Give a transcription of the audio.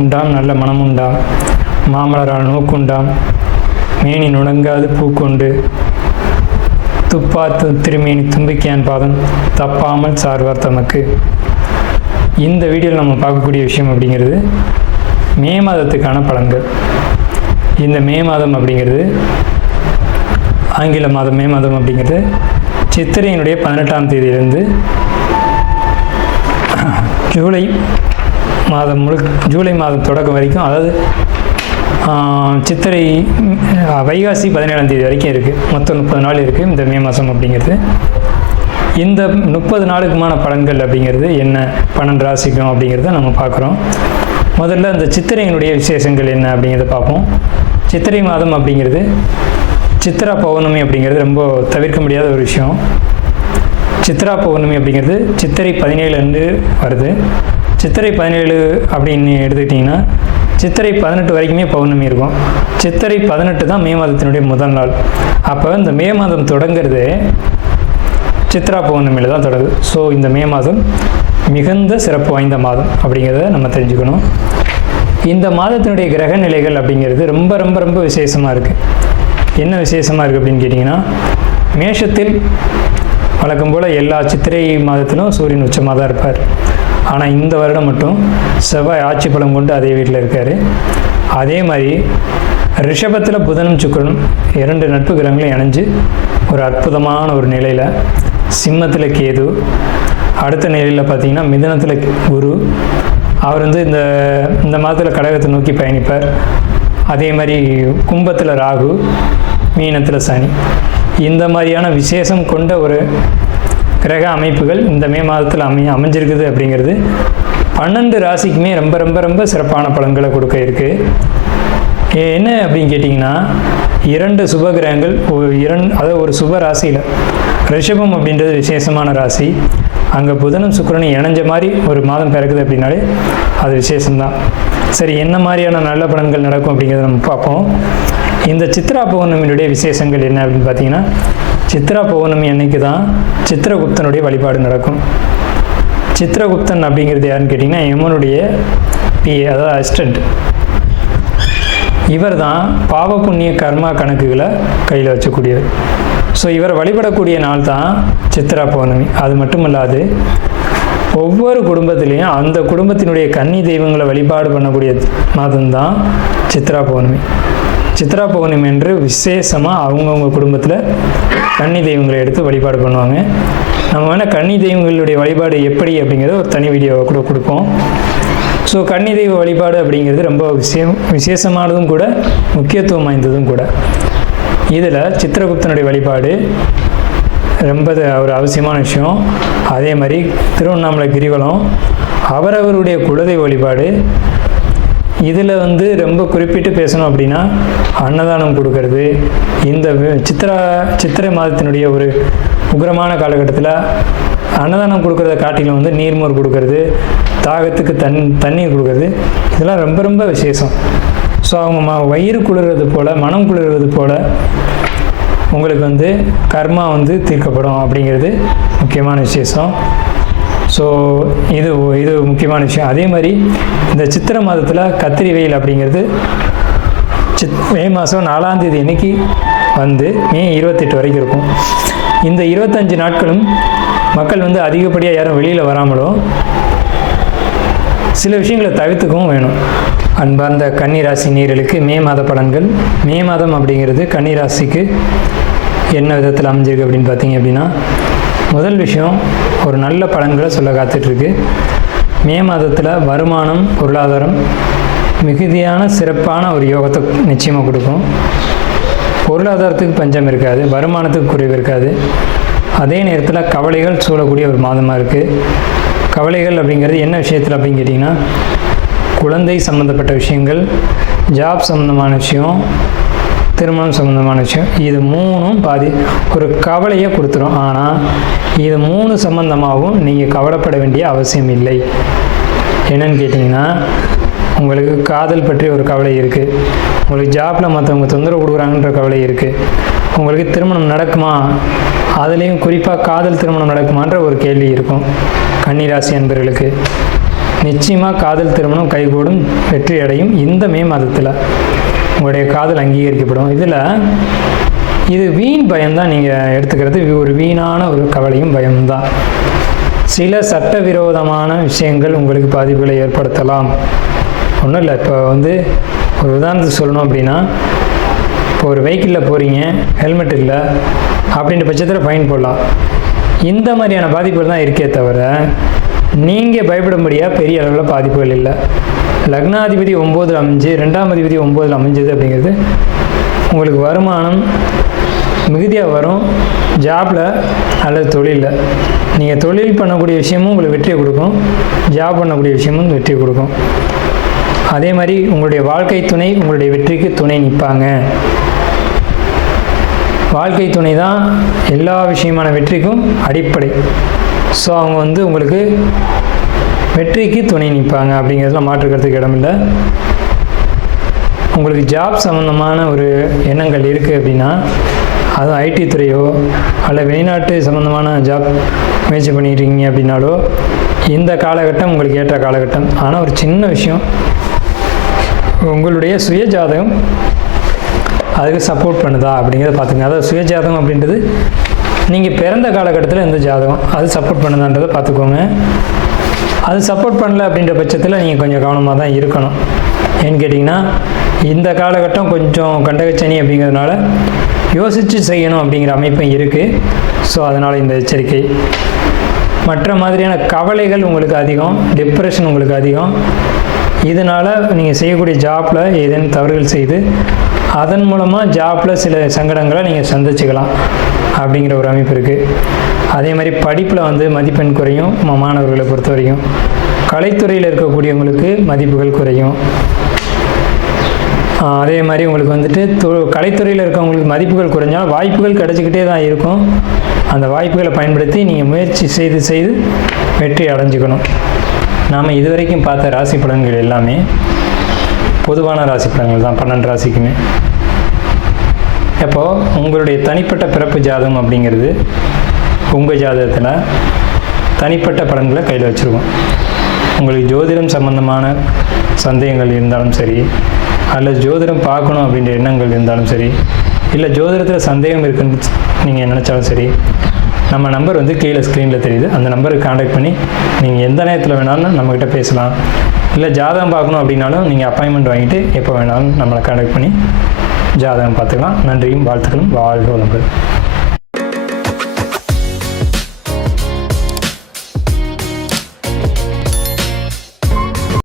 உண்டாம் நல்ல மனம் உண்டாம், மாமலரால் நோக்குண்டாம், மேனி நுடங்காது பூக்கொண்டு, துப்பாத்து திருமேனி தும்பிக்கையான் பாதம் தப்பாமல் சார்வார் தமக்கு. இந்த வீடியோவில் நம்ம பார்க்கக்கூடிய விஷயம் அப்படிங்கிறது மே மாதத்துக்கான பலன்கள். இந்த மே மாதம் அப்படிங்கிறது ஆங்கில மாதம். மே மாதம் அப்படிங்கிறது சித்திரையினுடைய 18ஆம் தேதியிலிருந்து ஜூலை மாதம் ஜூலை மாதம் தொடக்கம் வரைக்கும், அதாவது சித்திரை வைகாசி 17ஆம் தேதி வரைக்கும் இருக்குது. மொத்தம் 30 நாள் இருக்குது இந்த மே மாதம் அப்படிங்கிறது. இந்த 30 நாளுக்குமான பலன்கள் அப்படிங்கிறது என்ன, 12 ராசிக்கும் அப்படிங்கிறத நம்ம பார்க்குறோம். முதல்ல இந்த சித்திரையினுடைய விசேஷங்கள் என்ன அப்படிங்கிறத பார்ப்போம். சித்திரை மாதம் அப்படிங்கிறது சித்ரா பௌர்ணமி அப்படிங்கிறது ரொம்ப தவிர்க்க முடியாத ஒரு விஷயம். சித்ரா பௌர்ணமி அப்படிங்கிறது சித்திரை 17 அன்று வருது. சித்திரை 17 அப்படின்னு எடுத்துக்கிட்டிங்கன்னா சித்திரை 18 வரைக்குமே பௌர்ணமி இருக்கும். சித்திரை 18 தான் மே மாதத்தினுடைய முதல் நாள். அப்போ இந்த மே மாதம் தொடங்கிறது சித்ரா பௌர்ணமியில் தான் தொடங்குது. ஸோ இந்த மே மாதம் மிகுந்த சிறப்பு வாய்ந்த மாதம் அப்படிங்கிறத நம்ம தெரிஞ்சுக்கணும். இந்த மாதத்தினுடைய கிரக நிலைகள் அப்படிங்கிறது ரொம்ப ரொம்ப ரொம்ப விசேஷமாக இருக்குது. என்ன விசேஷமாக இருக்குது அப்படின்னு கேட்டிங்கன்னா, மேஷத்தில் வழக்கம் போல் எல்லா சித்திரை மாதத்திலும் சூரியன் உச்சமாக தான் இருப்பார். ஆனால் இந்த வருடம் மட்டும் செவ்வாய் ஆட்சி பலம் கொண்டு அதே வீட்டில் இருக்கார். அதே மாதிரி ரிஷபத்தில் புதனும் சுக்கிரனும் 2 நட்பு கிரகங்களும் இணைஞ்சு ஒரு அற்புதமான ஒரு நிலையில், சிம்மத்தில் கேது, அடுத்த நிலையில் பார்த்திங்கன்னா மிதுனத்தில் குரு, அவர் இந்த மாதத்தில் கடகத்தை நோக்கி பயணிப்பார். அதே மாதிரி கும்பத்தில் ராகு, மீனத்தில் சனி. இந்த மாதிரியான விசேஷம் கொண்ட ஒரு கிரக அமைப்புகள் இந்த மே மாதத்தில் அமைஞ்சிருக்குது அப்படிங்கிறது 12 ராசிக்குமே ரொம்ப ரொம்ப ரொம்ப சிறப்பான பலன்களை கொடுக்க இருக்குது. என்ன அப்படின்னு கேட்டிங்கன்னா, 2 சுப கிரகங்கள் அதாவது ஒரு சுப ராசியில், ரிஷபம் அப்படின்றது விசேஷமான ராசி, அங்கே புதனும் சுக்கிரனும் இணைஞ்ச மாதிரி ஒரு மாதம் பிறக்குது அப்படின்னாலே அது விசேஷம்தான். சரி, என்ன மாதிரியான நல்ல பலன்கள் நடக்கும் அப்படிங்கிறத நம்ம பார்ப்போம். இந்த சித்ரா பௌர்ணமியினுடைய விசேஷங்கள் என்ன அப்படின்னு பார்த்தீங்கன்னா, சித்ரா பௌர்ணமி அன்னைக்கு தான் சித்திரகுப்தனுடைய வழிபாடு நடக்கும். சித்திரகுப்தன் அப்படிங்கிறது யாருன்னு கேட்டிங்கன்னா, யமனுடைய பிஏ, அதாவது அசிஸ்டண்ட். இவர் தான் பாவ புண்ணிய கர்மா கணக்குகளை கையில் வச்சக்கூடியவர். ஸோ இவர் வழிபடக்கூடிய நாள் தான் சித்ரா பௌர்ணமி. அது மட்டும் இல்லாது ஒவ்வொரு குடும்பத்திலையும் அந்த குடும்பத்தினுடைய கன்னி தெய்வங்களை வழிபாடு பண்ணக்கூடிய மாதம்தான் சித்ரா பௌர்ணமி. சித்ரா பௌர்ணமி என்று விசேஷமாக அவங்கவுங்க குடும்பத்தில் கன்னி தெய்வங்களை எடுத்து வழிபாடு பண்ணுவாங்க. நம்ம வேணால் கன்னி தெய்வங்களுடைய வழிபாடு எப்படி அப்படிங்கிறத ஒரு தனி வீடியோவை கூட கொடுப்போம். ஸோ கன்னி தெய்வ வழிபாடு அப்படிங்கிறது ரொம்ப விசேஷமானதும் கூட, முக்கியத்துவம் வாய்ந்ததும் கூட. இதில் சித்திரகுப்தனுடைய வழிபாடு ரொம்ப ஒரு அவசியமான விஷயம். அதே மாதிரி திருவண்ணாமலை கிரிவலம், அவரவருடைய குலதெய்வ வழிபாடு. இதில் ரொம்ப குறிப்பிட்டு பேசணும் அப்படின்னா, அன்னதானம் கொடுக்கறது. இந்த சித்திரை மாதத்தினுடைய ஒரு உக்கிரமான காலகட்டத்தில் அன்னதானம் கொடுக்கறத காட்டிலும் நீர்மோர் கொடுக்கறது, தாகத்துக்கு தண்ணீர் கொடுக்கறது, இதெல்லாம் ரொம்ப ரொம்ப விசேஷம். ஸோ அவங்க வயிறு குளிர்றது போல், மனம் குளிர்வது போல் உங்களுக்கு கர்மா தீர்க்கப்படும் அப்படிங்கிறது முக்கியமான விசேஷம். ஸோ இது முக்கியமான விஷயம். அதே மாதிரி இந்த சித்திரை மாதத்தில் கத்திரி வெயில் அப்படிங்கிறது மே மாதம் 4ஆம் தேதி அன்னைக்கு மே 28 வரைக்கும் இருக்கும். இந்த 25 நாட்களும் மக்கள் அதிகப்படியாக யாரும் வெளியில் வராமலும் சில விஷயங்களை தவிர்த்துக்கவும் வேணும். அன்பார்ந்த கன்னிராசி நேயர்களுக்கு மே மாத பலன்கள். மே மாதம் அப்படிங்கிறது கன்னிராசிக்கு என்ன விதத்தில் அமைஞ்சிருக்கு அப்படின்னு பார்த்தீங்க அப்படின்னா, முதல் விஷயம், ஒரு நல்ல பலன்களை சொல்ல காத்துட்ருக்கு. மே மாதத்தில் வருமானம், பொருளாதாரம் மிகுதியான சிறப்பான ஒரு யோகத்தை நிச்சயமாக கொடுக்கும். பொருளாதாரத்துக்கு பஞ்சம் இருக்காது, வருமானத்துக்கு குறைவு இருக்காது. அதே நேரத்தில் கவலைகள் சூழக்கூடிய ஒரு மாதமாக இருக்குது. கவலைகள் அப்படிங்கிறது என்ன விஷயத்தில் அப்படின்னு கேட்டிங்கன்னா, குழந்தை சம்மந்தப்பட்ட விஷயங்கள், ஜாப் சம்மந்தமான விஷயம், திருமணம் சம்மந்தமான விஷயம், இது 3ம் பாதி ஒரு கவலையை கொடுத்துரும். ஆனால் இது 3 சம்மந்தமாகவும் நீங்கள் கவலைப்பட வேண்டிய அவசியம் இல்லை. என்னன்னு கேட்டிங்கன்னா, உங்களுக்கு காதல் பற்றி ஒரு கவலை இருக்குது, உங்களுக்கு ஜாப்பில் மற்றவங்க தொந்தரவு கொடுக்குறாங்கன்ற கவலை இருக்குது, உங்களுக்கு திருமணம் நடக்குமா, அதுலேயும் குறிப்பாக காதல் திருமணம் நடக்குமான்ற ஒரு கேள்வி இருக்கும் கன்னிராசி அன்பர்களுக்கு. நிச்சயமாக காதல் திருமணம் கைகூடும், வெற்றி அடையும். இந்த மே மாதத்தில் உங்களுடைய காதல் அங்கீகரிக்கப்படும். இது வீண் பயம்தான். நீங்கள் எடுத்துக்கிறது ஒரு வீணான ஒரு கவலையும் பயம்தான். சில சட்டவிரோதமான விஷயங்கள் உங்களுக்கு பாதிப்புகளை ஏற்படுத்தலாம். ஒன்றும் இல்லை, இப்போ ஒரு உதாரணத்துக்கு சொல்லணும் அப்படின்னா, இப்போ ஒரு வெஹிக்கிளில் போகிறீங்க, ஹெல்மெட் இல்லை அப்படின்ற பட்சத்தில் ஃபைன் போடலாம். இந்த மாதிரியான பாதிப்புகள் தான் இருக்கே தவிர நீங்கள் பயப்படும்படியாக பெரிய அளவில் பாதிப்புகள் இல்லை. லக்னாதிபதி 9 அமைஞ்சு 2ஆம் அதிபதி 9 அமைஞ்சது அப்படிங்கிறது உங்களுக்கு வருமானம் மிகுதியாக வரும். ஜாபில் அல்லது தொழிலில் நீங்கள் தொழில் பண்ணக்கூடிய விஷயமும் உங்களுக்கு வெற்றியை கொடுக்கும், ஜாப் பண்ணக்கூடிய விஷயமும் வெற்றியை கொடுக்கும். அதே மாதிரி உங்களுடைய வாழ்க்கை துணை உங்களுடைய வெற்றிக்கு துணை நிற்பாங்க. வாழ்க்கை துணை தான் எல்லா விஷயமான வெற்றிக்கும் அடிப்படை. ஸோ அவங்க உங்களுக்கு வெற்றிக்கு துணை நிற்பாங்க அப்படிங்கிறதுல மாற்றுக்கிறதுக்கு இடமில்லை. உங்களுக்கு ஜாப் சம்மந்தமான ஒரு எண்ணங்கள் இருக்குது அப்படின்னா, அதுவும் ஐடி துறையோ அல்ல வெளிநாட்டு சம்மந்தமான ஜாப் முயற்சி பண்ணிக்கிறீங்க அப்படின்னாலோ இந்த காலகட்டம் உங்களுக்கு ஏற்ற காலகட்டம். ஆனால் ஒரு சின்ன விஷயம், உங்களுடைய சுய ஜாதகம் அதுக்கு சப்போர்ட் பண்ணுதா அப்படிங்கிறத பார்த்துங்க. அதாவது சுய ஜாதகம் அப்படின்றது நீங்கள் பிறந்த காலகட்டத்தில் எந்த ஜாதகம் அது சப்போர்ட் பண்ணுதான்றதை பார்த்துக்கோங்க. அது சப்போர்ட் பண்ணல அப்படின்ற பட்சத்தில் நீங்கள் கொஞ்சம் கவனமாக தான் இருக்கணும். ஏன்னு கேட்டிங்கன்னா, இந்த காலகட்டம் கொஞ்சம் கண்டகச்சனி அப்படிங்கிறதுனால யோசித்து செய்யணும் அப்படிங்கிற அமைப்பும் இருக்குது. ஸோ அதனால் இந்த எச்சரிக்கை. மற்ற மாதிரியான கவலைகள் உங்களுக்கு அதிகம், டிப்ரெஷன் உங்களுக்கு அதிகம். இதனால் நீங்கள் செய்யக்கூடிய ஜாப்பில் ஏதேனும் தவறுகள் செய்து அதன் மூலமாக ஜாப்பில் சில சங்கடங்களை நீங்கள் சந்திச்சுக்கலாம் அப்படிங்கிற ஒரு அமைப்பு இருக்குது. அதே மாதிரி படிப்பில் மதிப்பெண் குறையும். மாணவர்களை பொறுத்த வரைக்கும் கலைத்துறையில் இருக்கக்கூடியவங்களுக்கு மதிப்புகள் குறையும். அதே மாதிரி உங்களுக்கு கலைத்துறையில் இருக்கவங்களுக்கு மதிப்புகள் குறைஞ்சால் வாய்ப்புகள் கிடச்சிக்கிட்டே தான் இருக்கும். அந்த வாய்ப்புகளை பயன்படுத்தி நீங்கள் முயற்சி செய்து வெற்றி அடைஞ்சிக்கணும். நாம் இதுவரைக்கும் பார்த்த ராசி பலன்கள் எல்லாமே பொதுவான ராசி பலன்கள் தான், 12 ராசிக்குமே. இப்போது உங்களுடைய தனிப்பட்ட பிறப்பு ஜாதகம் அப்படிங்கிறது உங்கள் ஜாதகத்தில் தனிப்பட்ட பலன்களை கையில் வச்சுருக்கோம். உங்களுக்கு ஜோதிடம் சம்பந்தமான சந்தேகங்கள் இருந்தாலும் சரி, அல்லது ஜோதிடம் பார்க்கணும் அப்படின்ற எண்ணங்கள் இருந்தாலும் சரி, இல்லை ஜோதிடத்தில் சந்தேகம் இருக்குன்னு நீங்கள் நினச்சாலும் சரி, நம்ம நம்பர் கீழே ஸ்க்ரீனில் தெரியுது. அந்த நம்பருக்கு கான்டாக்ட் பண்ணி நீங்கள் எந்த நேரத்தில் வேணாலும் நம்மக்கிட்ட பேசலாம். இல்லை ஜாதகம் பார்க்கணும் அப்படின்னாலும் நீங்கள் அப்பாயின்மெண்ட் வாங்கிட்டு எப்போ வேணாலும் நம்மளை கான்டாக்ட் பண்ணி ஜாதகம் பார்த்துக்கலாம். நன்றியும் வாழ்த்துக்களும். வாழ்க வளமுடன்.